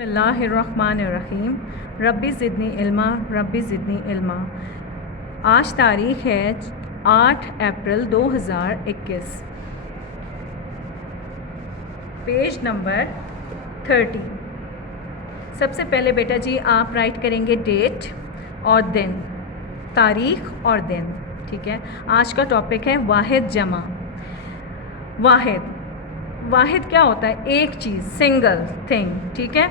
बिस्मिल्लाहिर्रहमानिर्रहीम। रब्बी ज़िदनी इल्मा, रब्बी ज़िदनी इल्मा। आज तारीख़ है 8 अप्रैल 2021। Page number 30। सबसे पहले बेटा जी आप राइट करेंगे डेट और दिन, तारीख़ और दिन। ठीक है। आज का टॉपिक है वाहिद जमा। वाहिद क्या होता है? एक चीज़, सिंगल थिंग। ठीक है।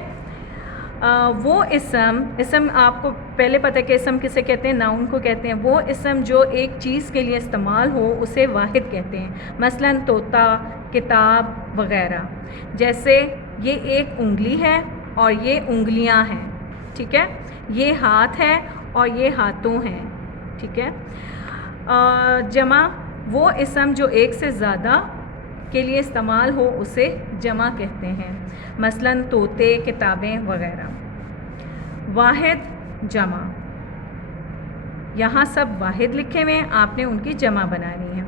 वो इसम आपको पहले पता है कि इसम किसे कहते हैं? नाउन को कहते हैं। वो इसम जो एक चीज़ के लिए इस्तेमाल हो उसे वाहिद कहते हैं। मसलन तोता, किताब वग़ैरह। जैसे ये एक उंगली है और ये उंगलियां हैं। ठीक है। ये हाथ है और ये हाथों हैं। ठीक है। जमा वो इसम जो एक से ज़्यादा के लिए इस्तेमाल हो उसे जमा कहते हैं। मसलन तोते, किताबें वग़ैरह। वाहिद जमा, यहाँ सब वाहिद लिखे हुए हैं, आपने उनकी जमा बनानी है।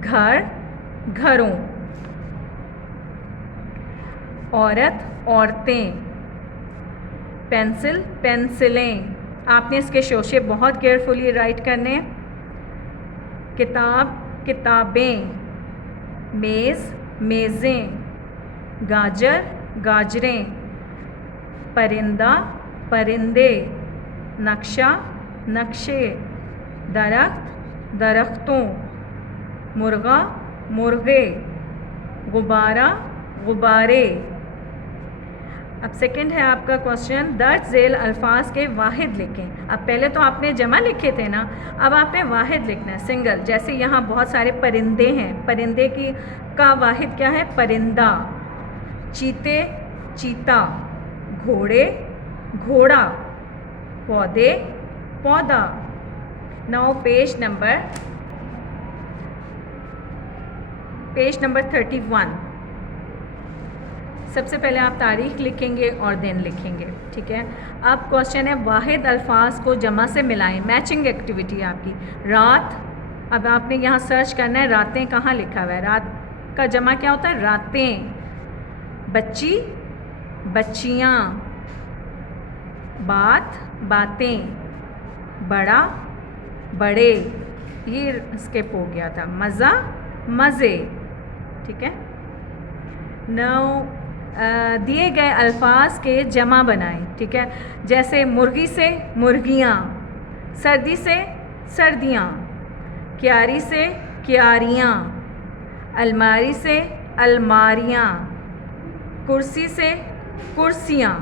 घर, घरों। औरत, औरतें। पेंसिल, पेंसिलें। आपने इसके शोशे बहुत केयरफुली राइट करने। किताब, किताबें। मेज़, मेज़ें। गाजर, गाजरें। परिंदा, परिंदे। नक्शा, नक्शे। दरख्त, दरख्तों। मुर्गा, मुर्गे। गुब्बारा, गुब्बारे। अब सेकंड है आपका क्वेश्चन, दर्ज झेल अल्फाज के वाहिद लिखें। अब पहले तो आपने जमा लिखे थे ना, अब आपने वाहिद लिखना है, सिंगल। जैसे यहाँ बहुत सारे परिंदे हैं, परिंदे का वाहिद क्या है? परिंदा। चीते, चीता। घोड़े, घोड़ा। पौधे, पौधा। Now page number 31। सबसे पहले आप तारीख़ लिखेंगे और दिन लिखेंगे। ठीक है। अब क्वेश्चन है वाहिद अल्फाज को जमा से मिलाएं। मैचिंग एक्टिविटी आपकी। रात, अब आपने यहाँ सर्च करना है रातें कहाँ लिखा हुआ है। रात का जमा क्या होता है? रातें। बच्ची, बच्चियाँ। बात, बातें। बड़ा, बड़े। ये स्किप हो गया था। मज़ा, मज़े। ठीक है। नाउ दिए गए अल्फाज के जमा बनाएं। ठीक है। जैसे मुर्गी से मुर्गियाँ, सर्दी से सर्दियाँ, क्यारी से क्यारियाँ, अलमारी से अलमारियाँ, कुर्सी से कुर्सियाँ।